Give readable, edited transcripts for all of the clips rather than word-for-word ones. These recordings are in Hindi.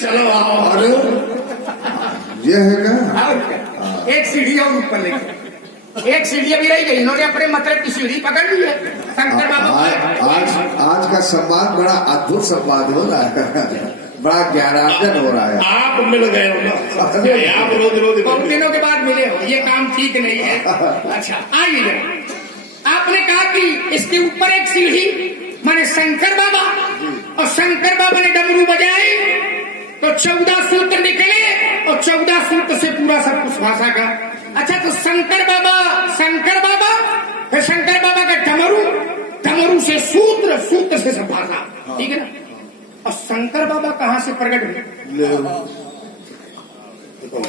चलो आओ। अरे ये है क्या? एक सीढ़ी और ऊपर लेके, एक सीढ़ी अभी रह गई, इन्होंने अपने मतलब की सीढ़ी पकड़ ली है शंकर बाबा। आज का संवाद बड़ा अद्भुत संवाद हो रहा है, बड़ा ज्ञानार्जन हो रहा है। आप मिल गए हो ना, आप रोज रोज बहुत दिनों के बाद मिले हो, ये काम ठीक नहीं है। अच्छा आइए जरा, आपने कहा कि इसके ऊपर एक सीढ़ी माने शंकर बाबा, और शंकर बाबा ने डमरू बजाई तो 14 सूत्र निकले, और 14 सूत्र से पूरा सब कुछ भाषा का। अच्छा तो शंकर बाबा फिर शंकर बाबा का डमरू से सूत्र, सूत्र से सब भाषा, ठीक है ना। और शंकर बाबा कहाँ से प्रकट हुए?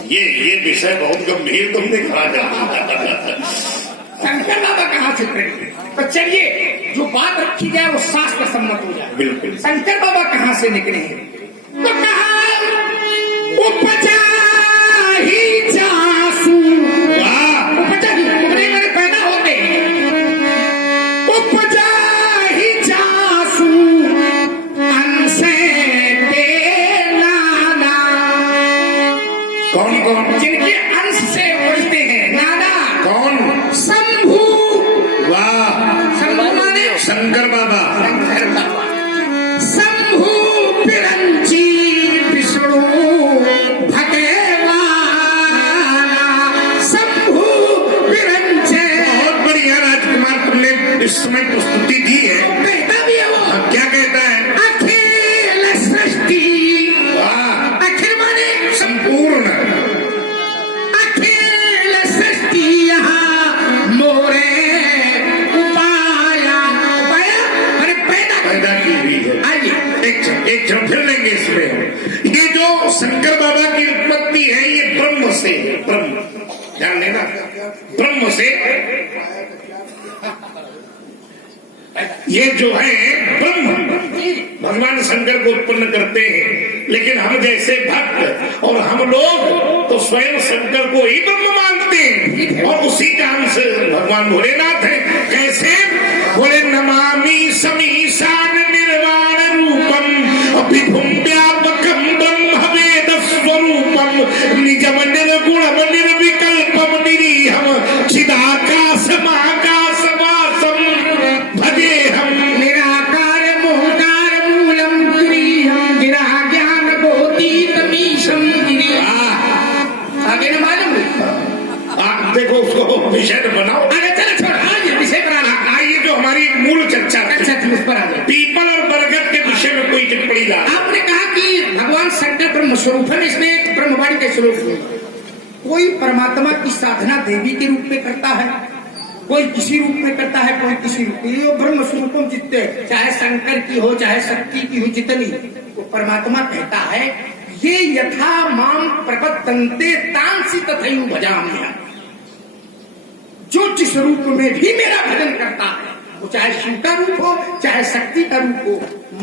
ये विषय बहुत गंभीर तुमने कहा जा। शंकर बाबा कहाँ से प्रकट हुए? तो चलिए जो बात रखी जाए वो शास्त्र सम्मत हो जाए। बिल्कुल। शंकर बाबा कहाँ से निकले हैं? तो कहा उपजा ही जासू, उपजा ही उपजे मैंने पैदा होते, उपजा ही जासू अंशे ते नाना। कौन कौन? जिनके अंश से उड़ते हैं नाना। कौन? शंभू। वाह, शंभू माने शंकर बाबा। शंकर बाबा। शंभू बिरंची विष्णु भगवाना, शंभू बिरंचे। बहुत बढ़िया राजकुमार, तुमने इस समय प्रस्तुति दी है। कहता भी है वो, क्या कहता है? अखिल सृष्टि। वाह, अखिल माने संपूर्ण। अखिल सृष्टि यहाँ मोरे उपाया मैंने पैदा की हुई है। आइए एक क्षण फिर लेंगे इसमें। ये जो शंकर बाबा की उत्पत्ति है ये ब्रह्म से, ब्रह्म ध्यान देना, ब्रह्म से ये जो है ब्रह्म भगवान शंकर को उत्पन्न करते हैं, लेकिन हम जैसे भक्त और हम लोग तो स्वयं शंकर को ही ब्रह्म मानते हैं, और उसी का अंश भगवान भोलेनाथ है। कैसे? बोले नमामि समीशान निर्वाण रूपम विभुम व्यापकम ब्रह्म वेद स्वरूपम निजम निर्गुणम निर्विकल्पम निरीहम चिदाकाशमाकाश वासम भजे हम निराकार मोहकार मूलम तुरीयम गिरा ज्ञान बोधितमीशम गिरी। आगे न मालूम? आप देखो उसको विषय तो बनाओ। आगे चलो छोड़, आज विषय बनाना। आइए जो हमारी मूल चर्चा थी, अच्छा उस पर आ जाए। पीपल और बरगद के विषय में कोई टिप्पणी ना। आपने कहा कि भगवान शंकर ब्रह्म स्वरूप है, इसमें ब्रह्मवाणी के स्वरूप है। कोई परमात्मा की साधना देवी के रूप में करता है, कोई किसी रूप में करता है, कोई किसी रूप में। ये ब्रह्म स्वरूपम जितने, चाहे शंकर की हो चाहे शक्ति की हो, जितनी वो परमात्मा कहता है ये यथा माम प्रपद्यन्ते तांसी तथैव भजाम्यहम्। जो जिस रूप में भी मेरा भजन करता है, वो चाहे शिव का रूप हो चाहे शक्ति का रूप हो,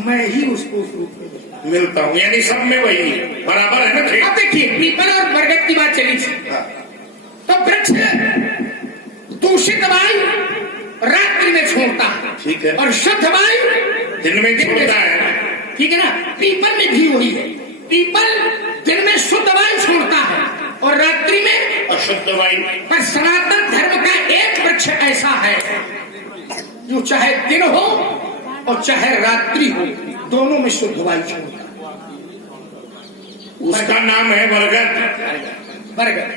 मैं ही उसको उस रूप में मिलता हूँ, यानी सब में वही बराबर है ना। अब देखिए पीपल और बरगद की बात चली थी, तो वृक्ष दूषित वायु रात्रि में छोड़ता है, ठीक है, और शुद्ध वायु दिन में छोड़ता है, ठीक है ना। पीपल में भी वही है, पीपल दिन में शुद्ध वायु छोड़ता है और रात्रि में अशुद्ध वायु। पर सनातन धर्म का एक वृक्ष ऐसा है जो चाहे दिन हो और चाहे रात्रि हो, दोनों में शुद्ध वायु छोड़ता है। उसका नाम है बरगद। बरगद।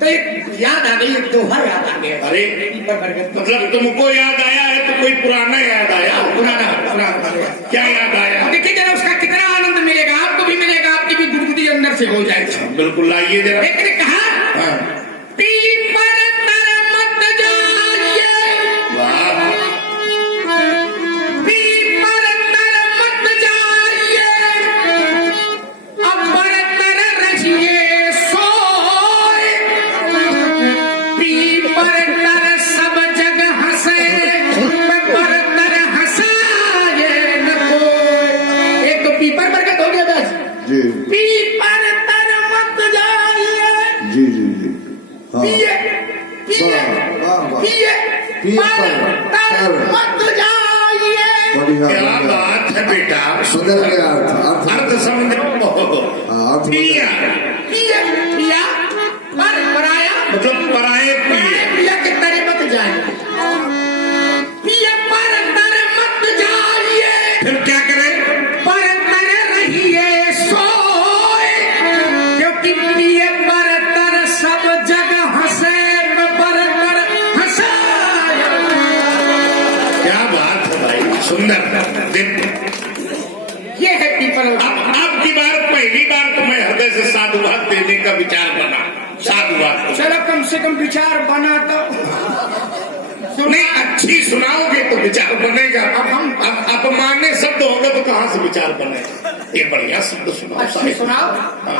तो एक याद आ गई, एक दोहा याद आ गया। अरे बरगद मतलब तुमको याद आया है तो कोई पुराना याद आया? पुराना क्या याद आया? देखिए जरा उसका कितना आनंद मिलेगा, आपको भी मिलेगा, आपकी भी गुदगुदी अंदर से हो जाएगी। बिल्कुल, आइए जरा। एक ने कहा पीपल तर मत जाइए, पीपल तर मत जाइए, अपर तर रहिए सोए, पीपल तर सब जग हंसे, पर तर हंसाए न कोई। एक तो पीपल बरगद हो गया बस। जी पीपल तर मत जाइए, जी जी जी। हाँ। पिए पिए वाह, वाह, वाह। पिए पिए पर तर मत जाइए, बढ़िया क्या बढ़िया। बात है बेटा, सुंदर लगा अर्थ अर्थ समझ हाँ, अर्थ पिया पिया पिया पर पराया मतलब पराए पिए, पिया के तरे मत जाए, पिया पर तरे मत जाइए, फिर क्या करे, पर तरे रहिए सोए, क्योंकि पिए पर तर सब जगह हंसे, पर तर हंसाया। क्या बात है भाई, सुंदर। देखो ये है पीपल। अब की बार पहली बार तो मैं हृदय से साधुवाद देने का विचार बना, साधुवाद चलो कम से कम विचार बना तो नहीं, अच्छी सुनाओगे तो विचार बनेगा। अब हम अपमान्य शब्द होगा तो कहाँ से विचार बनेगा, ये बढ़िया शब्द सुनाओ अच्छी साहिब। सुनाओ,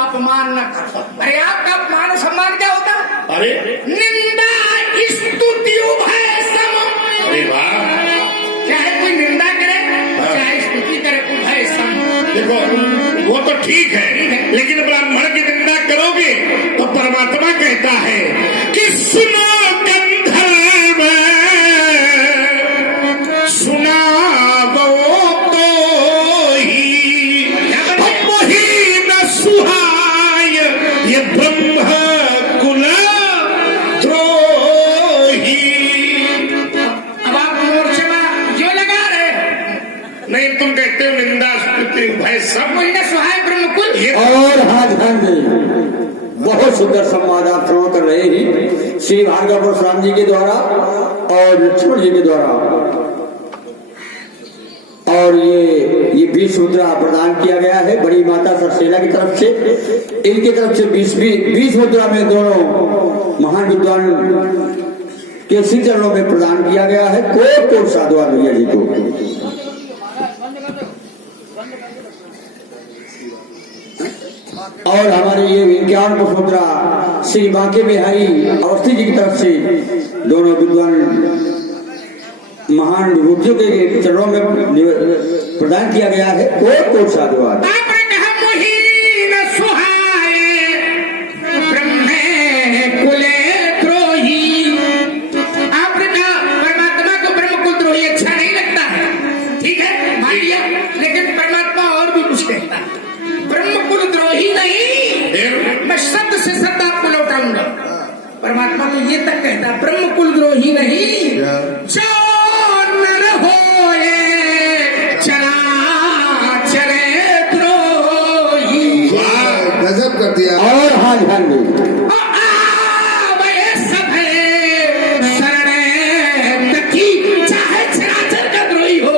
अपमान न करो। अरे आपका अपमान सम्मान क्या होता है? अरे निंदा स्तुति उभय सम। अरे वाह, चाहे कोई निंदा करे चाहे स्तुति करे, उभय सम। देखो वो तो ठीक है, लेकिन ब्राह्मण की निंदा करोगे तो परमात्मा कहता है कि सुनो गंधर्व सुना वो तो ही वही न सुहाय ये ब्रह्म कुल द्रोही। अब आप मोर्चे में जो लगा रहे नहीं, तुम कहते हो निंदा स्तुति भाई सब वही न सुहाय ब्रह्मकुल। ये और हाँ ध्यान दें, बहुत सुंदर संवाद आप श्रवण कर रहे हैं श्री भार्गव परशुराम जी के द्वारा और लक्ष्मण जी के द्वारा। और ये 20 मुद्रा प्रदान किया गया है बड़ी माता सरसेला की तरफ से, इनकी तरफ से 20 मुद्रा में दोनों महान विद्वान के श्री चरणों में प्रदान किया गया है। कोट कोट साधुवाद भैया जी को। और हमारे ये 51 पुष्पमुद्रा श्री बांके बिहारी अवस्थी जी की तरफ से दोनों विद्वान महान विभूतियों के चरणों में प्रदान किया गया है। कोट कोट साधुवाद। आपने कहा मोही न सुहाय ब्रह्म कुले द्रोही। आपने कहा परमात्मा को ब्रह्म कुल द्रोही अच्छा नहीं लगता है, ठीक है मान लिया, लेकिन परमात्मा और भी कुछ कहता है। ब्रह्म कुल द्रोही नहीं, मैं शब्द से शब्द आपको लौटाऊंगा। परमात्मा तो ये तक कहता है ब्रह्म कुल द्रोही नहीं, जो नर होए चराचर द्रोही। गजब कर दिया। और हाँ ध्यान दें, आवे सभे शरणागत की, चाहे चराचर का द्रोही हो,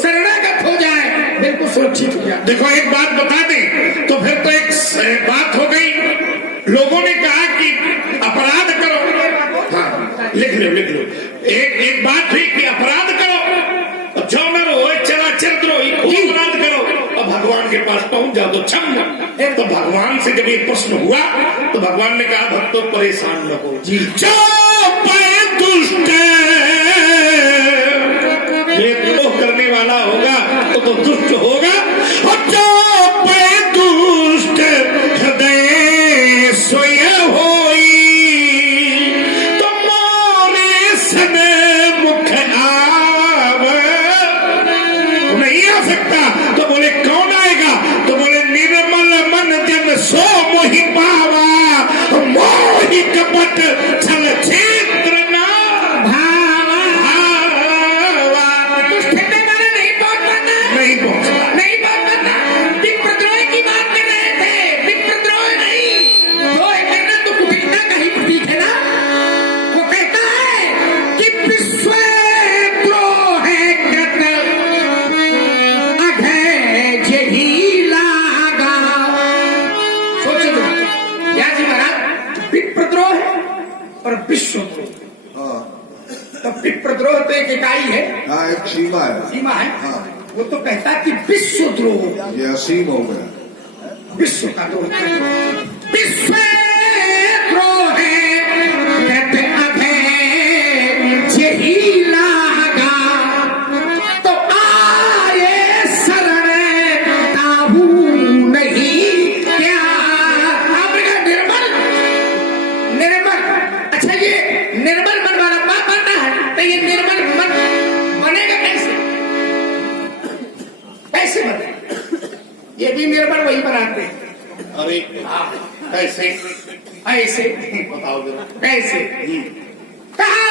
शरणागत हो जाए बिल्कुल सुरक्षित हो जाए। देखो एक बात बता दें तो फिर तो एक बात हो गई। लोगों ने कहा कि अपराध करो, हाँ लिख लो लिख लो, एक बात हुई कि अपराध करो, जो नर हो चराचर द्रोही, अपराध करो और भगवान के पास पहुंच जाओ तो क्षम। तो भगवान से जब ये प्रश्न हुआ तो भगवान ने कहा भक्तों परेशान न हो जी, जो पाए दुष्ट ये द्रोह करने वाला होगा तो दुष्ट होगा, और जो पाए दुष्ट हृदय सोय होई तो मोरे सने मुख आव। नहीं आ सकता तो बोले कौन आएगा, तो बोले निर्मल मन जन सो मोहि पावा, मोहि कपट छल क्षेत्र ना भावा। दुष्ट ठहरने वाला नहीं पहुंच पाता, नहीं पहुंचता। नहीं पहुंच पाता। विप्रद्रोह की बात कर रहे थे, विप्रद्रोह नहीं, द्रोह करना तो कुटिलता का ही प्रतीक है ना। वो कहता है कि विश्व द्रोह कृत अघय जेहि लागा। सोचिए क्या जी महाराज, विप्रद्रोह है और विश्वद्रोह। हाँ तो विप्रद्रोह तो एक इकाई है, हाँ, एक सीमा है। सीमा है। हाँ। वो तो कहता है कि विश्वद्रोह, ये असीम हो गया। विश्व का द्रोह, विश्व द्रोह कहते अभय जेहि लागा, तो आए शरण ताहू नहीं क्या। आपने कहा निर्मल, निर्मल, अच्छा ये निर्मल मन वाला बात आता है, तो ये निर्मल मन बनेगा कैसे? अरे कैसे ऐसे बताओ जरा। कैसे कहा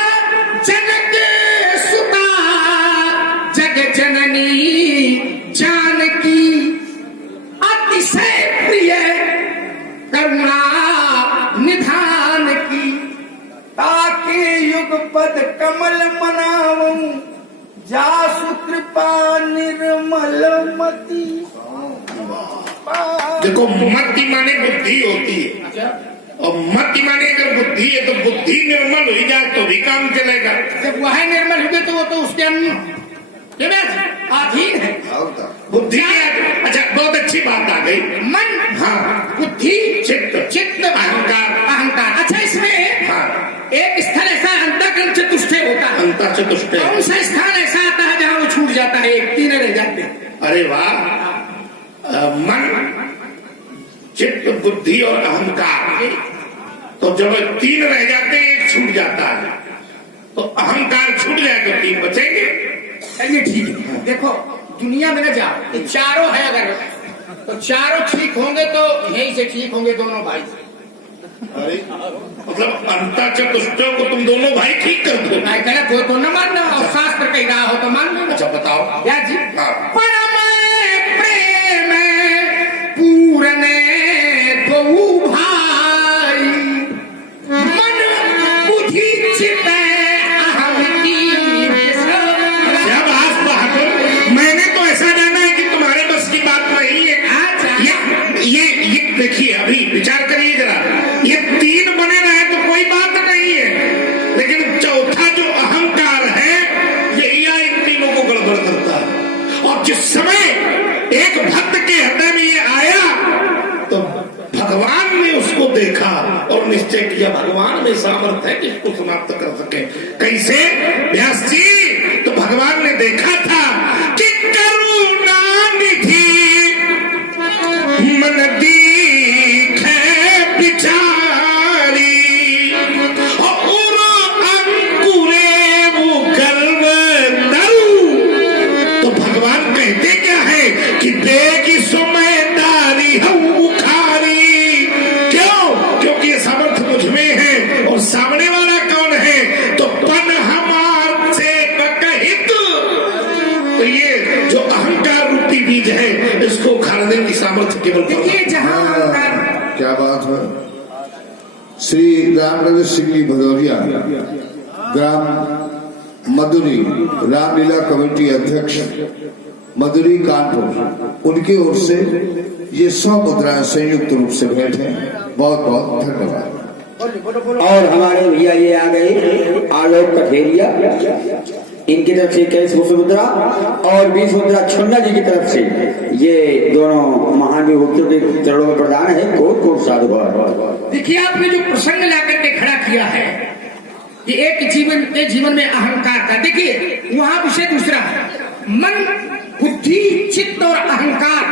जनक सुता जग जननी जानकी अतिशय प्रिय करुणा निधान की ताके युगपद कमल मनाऊं जासु कृपा निर्मल मति। देखो मति माने बुद्धि होती है, और मति माने अगर बुद्धि है तो बुद्धि निर्मल हुई जाए तो भी काम चलेगा। जब वह निर्मल हुए तो वो तो उसके अधीन है। बुद्धि अच्छा बहुत अच्छी बात आ गई। मन, हाँ, बुद्धि, चित्त, चित्त, अहंकार, अहंकार। अच्छा इसमें हाँ, एक स्थल ऐसा अंतःकरण चतुष्टय होता है। अंतर चतुष्टय। कौन सा स्थान ऐसा आता है जहाँ वो छूट जाता है, एक तीन रह जाते हैं? अरे वाह, मन, चित्त, बुद्धि और अहंकार, तो जब तीन रह जाते हैं एक छूट जाता है, तो अहंकार छूट जाए तो तीन बचेंगे। चलिए ठीक है। देखो दुनिया में न जाओ, ये चारों है अगर तो चारों ठीक होंगे तो यहीं से ठीक होंगे दोनों भाई। अरे मतलब अंतर चतुष्टय को तुम दोनों भाई ठीक कर दो। मैं गलत हो तो न मानना, और शास्त्र कह रहा हो तो मान लो। अच्छा बताओ क्या जी? हाँ। परम प्रेम पूरन दो भाई मन बुद्धि चित्त अहम की। जब आज बहादुर, मैंने तो ऐसा जाना है कि तुम्हारे बस की बात नहीं है। ये देखिए अभी विचार करिए जरा, ये तीन बने रहे तो कोई बात नहीं है, लेकिन चौथा जो अहंकार है यही इन तीनों को गड़बड़ करता है। और जिस समय एक भक्त के हृदय में ये आया तो भगवान ने उसको देखा और निश्चय किया भगवान में सामर्थ्य है कि इसको समाप्त कर सके। कैसे? व्यास जी, तो भगवान ने देखा था कि करुणा निधि मन दीखे बिचारी और अंकुरे वो गर्व तरु। तो भगवान कहते क्या है कि बेगी सुमेदारी हूँ बुखारी। क्यों? क्योंकि ये सामर्थ्य मुझ में है, और सामने वाला कौन है? तो पन हमार से बकहित। तो ये जो अहंकार रूपी बीज है इसको उखाड़ने की सामर्थ्य केवल देखिए जहाँ अहंकार, क्या बात है। श्री रामनगर सिंह जी भदौरिया, ग्राम मधुरी, रामलीला कमेटी अध्यक्ष मधुरी कानपुर, उनकी ओर से ये 100 मुद्राएं संयुक्त रूप से भेंट है। बहुत बहुत धन्यवाद। और हमारे भैया ये आ गए आलोक कठेरिया, इनकी तरफ से 21 मुद्रा और 20 मुद्रा छन्ना जी की तरफ से। ये दोनों महान विभूतियों के चरणों में प्रदान है। कोट कोट साधुवाद। देखिए आपने जो प्रसंग लाकर के खड़ा किया है कि एक जीवन में अहंकार था। देखिए वहां विषय दूसरा है। मन, बुद्धि, चित्त और अहंकार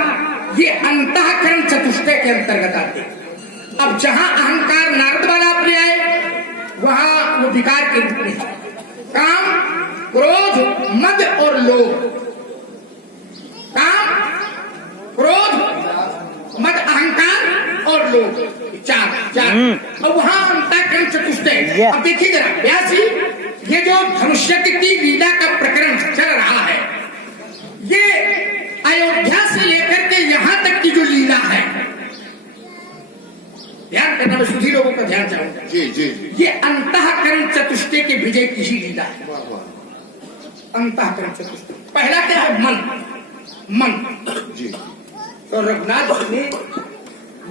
ये अंतःकरण चतुष्टय के अंतर्गत आते हैं। अब जहां अहंकार नारद वाला अपने आए वहां वो विकार के रूप में काम, क्रोध, मद और लोभ। काम, क्रोध, मद, अहंकार और लोभ, चार। और वहां अंतःकरण चतुष्टय। अब देखिए जरा व्यास जी, ये जो धनुष्य की लीला का प्रकरण चल रहा है, ये अयोध्या से लेकर के यहां तक की जो लीला है, ध्यान करना, मैं सुधी लोगों का ध्यान चाहूंगा। जी जी। ये अंतःकरण चतुष्टय के विजय की ही लीला है। अंतःकरण चतुष्टय पहला क्या है? मन जी। तो रघुनाथ ने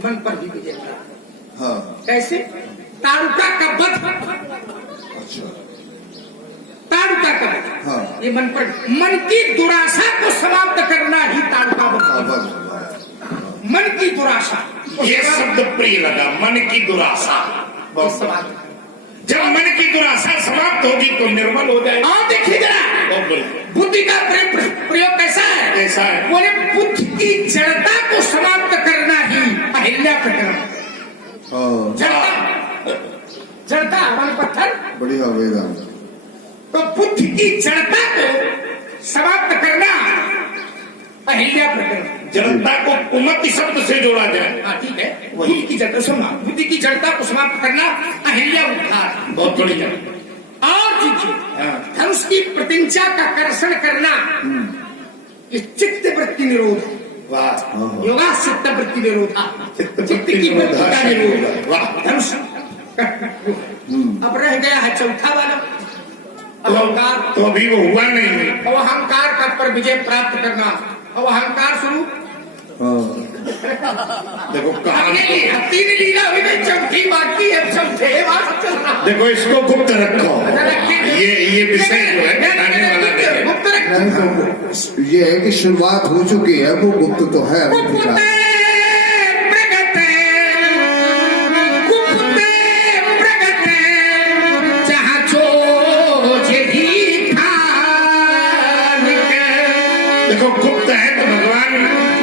मन पर भी विजय किया। हाँ। कैसे? तारुका का वध। अच्छा। तारुका का वध। हाँ। ये मन पर, मन की दुराशा को समाप्त करना ही तारुका वध। मन की दुराशा, ये शब्द प्रिय लगा, मन की दुराशा। बहुत समाप्त। जब मन की दुराशा समाप्त होगी तो निर्मल हो जाएगा। और देखिए जरा बहुत बढ़िया। बुद्धि का प्रयोग कैसा है? कैसा है? बोले बुद्धि की जड़ता को समाप्त करना ही अहिल्या प्रकरण। हाँ। जड़ता मन पत्थर, बढ़िया वेदांत। तो बुद्धि की जड़ता को समाप्त करना अहिल्या प्रकरण। जड़ता को कुमति शब्द से जोड़ा जाए। हाँ ठीक है, वही की जड़ता सुनना, बुद्धि की जड़ता को समाप्त करना, अहिल्या उद्धार, बहुत बढ़िया। और चीज धनुष की प्रतिंचा का कर्षण करना, ये चित्त वृत्ति निरोध, वाह, योगा चित्त वृत्ति निरोधा, चित्त चित्त की वृत्ति का निरोध, वाह। धनुष। अब रह गया है चौथा वाला अहंकार। तो अभी वो हुआ नहीं। अब अहंकार का पर विजय प्राप्त करना, अब अहंकार स्वरूप देखो कहां तीन लीला हुई नहीं, चौथी बाकी है, चौथे बात चल रहा। देखो इसको गुप्त रखो, ये विषय जो है बताने वाला नहीं है। गुप्त रख, नहीं तो ये है कि शुरुआत हो चुकी है, वो गुप्त तो है अभी फिलहाल। देखो गुप्त है तो भगवान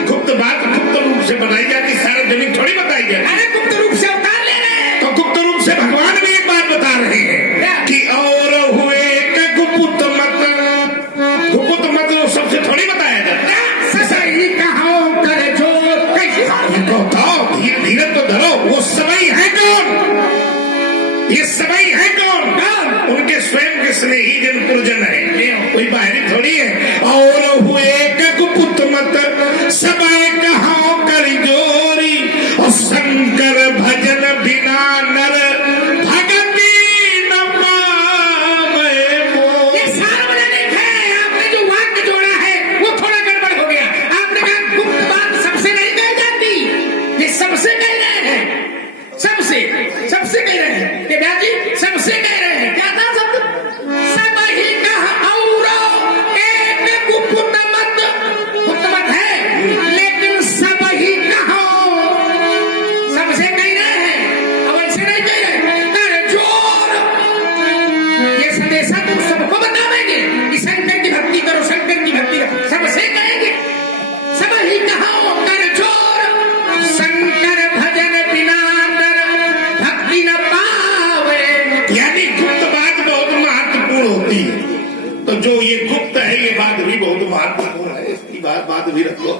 गुप्त बात गुप्त रूप से बताई जाती, सार्वजनिक थोड़ी बताई जाती। अरे गुप्त रूप से अवतार ले रहे हैं, तो गुप्त रूप से भगवान भी एक बात बता रहे हैं कि और हुए गुप्त मत, गुप्त मत वो सबसे थोड़ी बताया जाता। सही कहो कर जो धीरे तो धरो, वो सबई है कौन? ये सबई है कौन? उनके स्वयं के स्नेही जन पुरजन है, कोई बाहरी थोड़ी है। और हुए गुप्त मत सबई कहो कर जोरी, और शंकर भजन बिना नर भगती न पावे मोर। ये सार्वजनिक है, आपने जो वाक्य जोड़ा है वो थोड़ा गड़बड़ हो गया। आपने कहा गुप्त बात सबसे नहीं कही जाती, ये सबसे कह रहे हैं, सबसे सबसे कह रहे हैं कि भैया जी सबसे कह रहे हैं। क्या था शब्द? सब ही कहा और एक गुप्त मत है, लेकिन सब ही कहो, सबसे कह रहे हैं, अब ऐसे नहीं कह रहे कर जोर। ये संदेशा तुम सबको बतावेंगे कि शंकर की भक्ति करो, शंकर की भक्ति करो, सबसे कहेंगे। सब ही कहो कर जोर, शंकर भजन बिना नर भक्ति न पावे। यानी गुप्त बात बहुत महत्वपूर्ण होती है। तो जो ये गुप्त है ये बात भी बहुत महत्वपूर्ण है, इसकी बात भी रखो।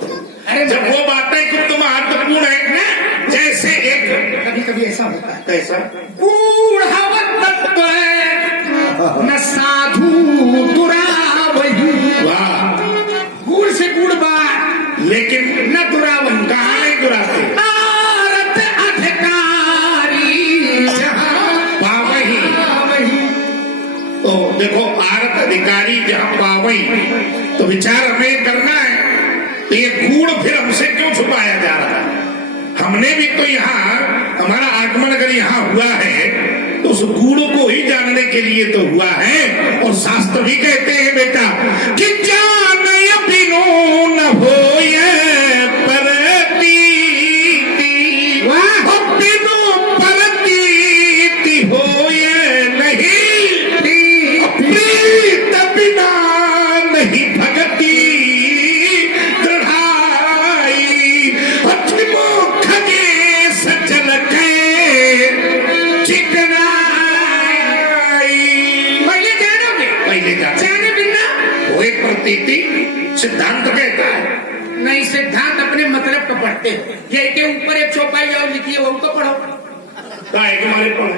अरे जब वो बातें गुप्त महत्वपूर्ण है ना, जैसे एक कभी कभी ऐसा होता है, कैसा गूढ़वत तत्व है न साधु दुरावही। वाह, गूढ़ से गूढ़ बात, लेकिन न दुरावही। कहा नहीं दुराते आरत अधिकारी जहाँ पावही। वही। तो देखो आरत अधिकारी जहाँ पावई, तो विचार हमें करना है, तो ये गूढ़ फिर हमसे क्यों छुपाया जा रहा है? हमने भी तो यहाँ हमारा आगमन अगर यहाँ हुआ है तो उस गूढ़ को ही जानने के लिए तो हुआ है। और शास्त्र भी कहते हैं बेटा कि जान बिनु न होए परतीति, बिनु परतीति होए नहीं, प्रीत बिना नहीं भगती दृढ़ाई, अतिमुख के सचल के चिकनाई। पहले जानोगे, पहले जाने बिना वो एक प्रतीति सिद्धांत कहता है। नहीं, सिद्धांत अपने मतलब को पढ़ते हो। ये के ऊपर एक चौपाई और लिखी है, वो तो पढ़ो। काहे के मारे पढ़ो,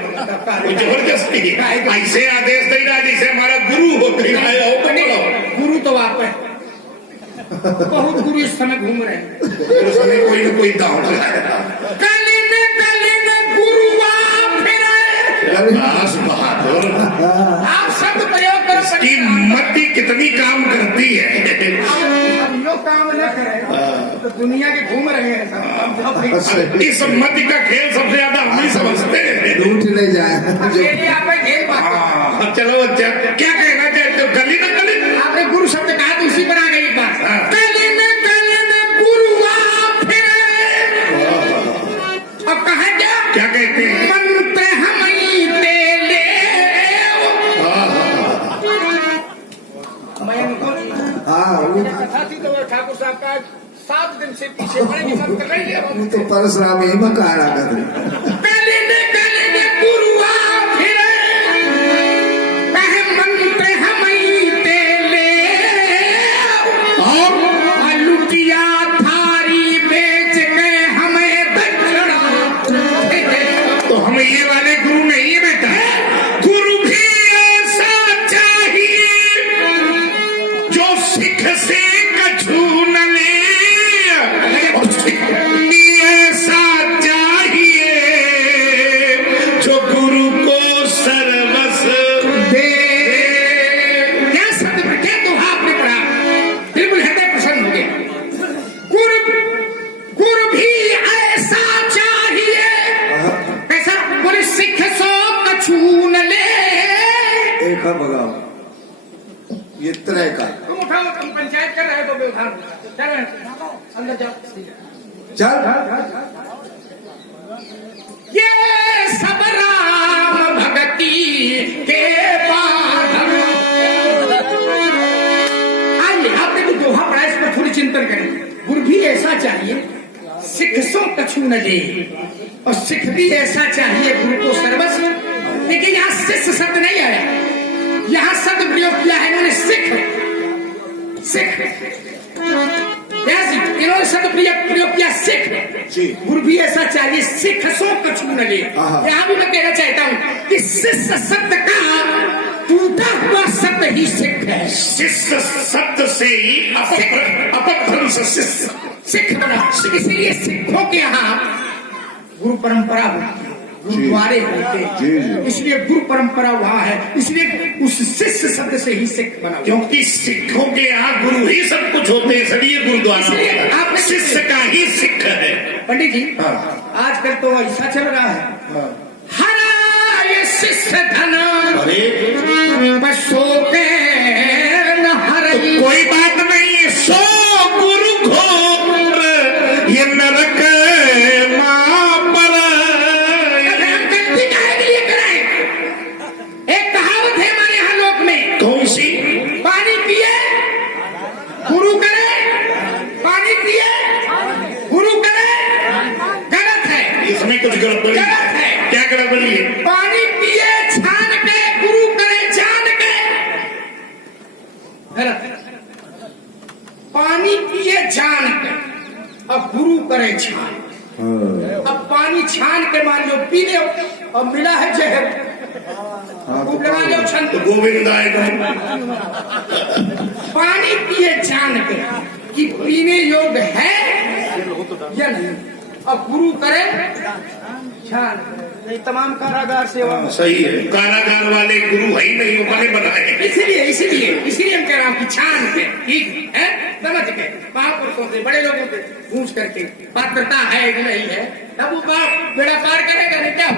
वो जबरदस्ती है। ऐसे आदेश दे रहा जैसे हमारा गुरु हो गई है, वो पढ़ो। गुरु तो आप है, बहुत गुरु इस समय घूम रहे हैं। उस समय कोई न कोई दांव लगाया। कलिन गुरु आप फिरे। बस बहादुर, आप शब्द प्रयोग करो, इसकी मति कितनी काम करती है। हम लोग काम न करें तो दुनिया के घूम रहे हैं सब। इस मति का खेल सबसे ज्यादा हम ही समझते हैं। लूट ले जाए जो अकेले आप खेल पाते। हाँ, चलो अच्छा क्या कहना चाहते हो? गली न गली आपने गुरु शब्द कहा तो उसी पर आ गई बात। हाँ। कलिन गुरु आप फिरे। अब कहा क्या कहते हैं? मंत्र हम ते ले। हाँ वो कथा थी तो ठाकुर साहब का 7 दिन से पीछे पड़े कि मंत्र नहीं लिया। वो तो परशुराम ही मकान आ गए। कलिन गुरु आप फिरे, कहे मंत्र हम ते ले। और लुटिया थारी बड़ा भगाओ ये तरह का तुम उठाओ, तुम पंचायत कर रहे हो तो व्यवहार चलो अंदर जाओ। चल ये सब राम भगती के पाठम। आइए आपने भी दोहा पढ़ा, इस पर थोड़ी चिंतन करें। गुरु भी ऐसा चाहिए सिख सो कछु न ले, और सिख भी ऐसा चाहिए गुरु को सर्वस्व। लेकिन यहाँ शिष्य शब्द नहीं आया, यहाँ शब्द प्रयोग किया है इन्होंने सिख। सिख इन्होंने शब्द प्रयोग किया सिख। जी। गुरु भी ऐसा चाहिए सिख सो कछु न ले। आहा। यहाँ भी मैं कहना चाहता हूँ कि शिष्य शब्द का टूटा हुआ शब्द ही सिख है। शिष्य शब्द से ही अपभ्रंश शिष्य सिख बना, इसलिए सिखों के यहाँ गुरु परंपरा होती है, गुरुद्वारे होते हैं, जी, जी। इसलिए गुरु परंपरा वहाँ है, इसलिए उस शिष्य शब्द से ही सिख बना। क्योंकि सिखों के यहाँ गुरु ही सब कुछ होते हैं, इसलिए गुरुद्वारा इसलिए आपने शिष्य का ही सिख है। पंडित जी हाँ। आजकल तो ऐसा चल रहा है, हरा ये शिष्य धन अरे बसो के न हरई। कोई बात नहीं है, सो गुरु घोर ये नरक मां पर। गलती काहे के लिए कराए? एक कहावत है हमारे यहाँ लोक में, कौन सी? पानी पिए गुरु करे, पानी पिए गुरु करे। गलत है, इसमें कुछ गड़बड़ी गलत है। क्या गड़बड़ी है? पानी पिए छान के, गुरु करे जान के। गलत है। पानी पिए जान के अब गुरु करे छान। अब पानी छान के मान लो पी लो, और मिला है जहर, खूब लगा लो छन। तो गोविंद आएगा। पानी पिए जान के कि पीने योग्य है या नहीं, अब गुरु करे छान। ये तमाम कारागार सेवा सही है, कारागार वाले गुरु है ही नहीं, बने बनाए। इसीलिए हम कह रहा हूँ कि छान के, ठीक है, समझ के महापुरुषों से बड़े लोगों से पूछ करके पात्रता है कि नहीं है, तब वो बाप बेड़ा पार करेगा, नहीं क्या